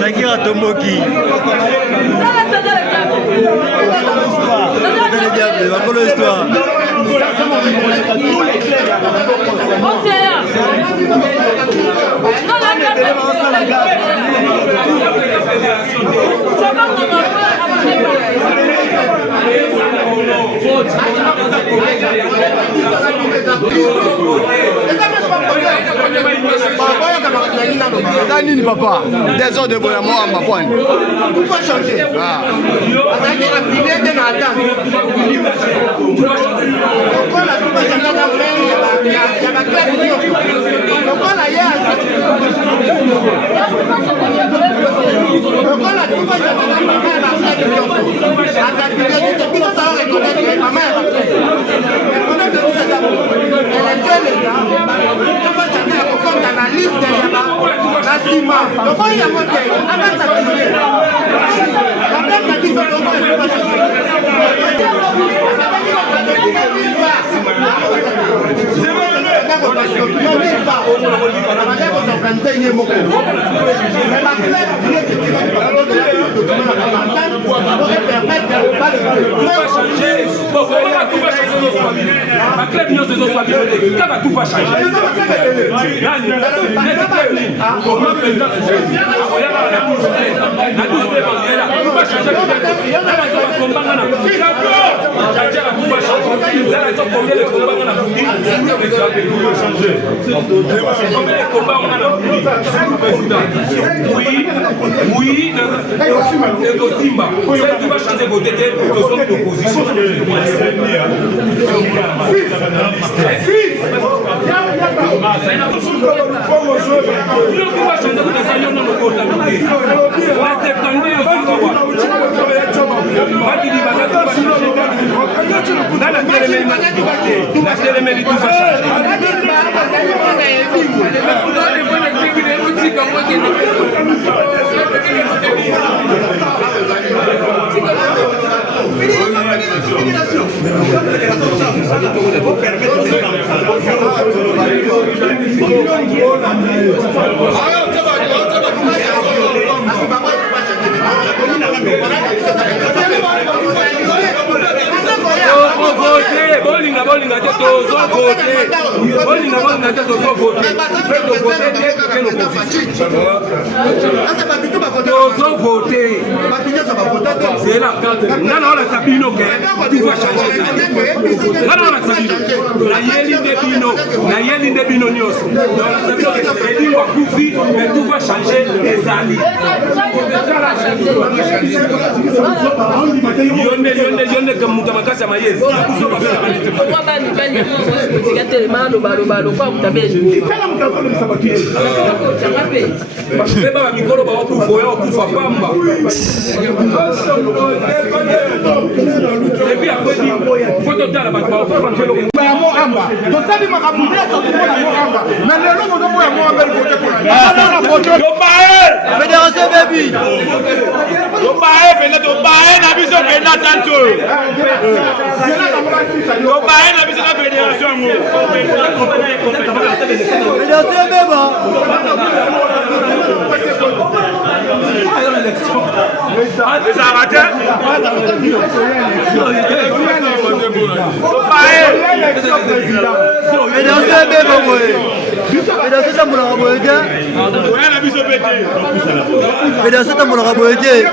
Shakira Tomoki. L'histoire. Nini papa, des heures de bois à ma pointe. Tout va changer. Oui, Simba. Celle qui va changer vos têtes aux hommes d'opposition. C'est là. Non, la Sabino, tu vas changer. Non, la Sabino. La Yeli de Bino Nyos. La Sabino, mais tout va changer les alliés. Yonde comme Moukamakasa Maïs. Et puis après, il faut total Fédération ta mon raboyé.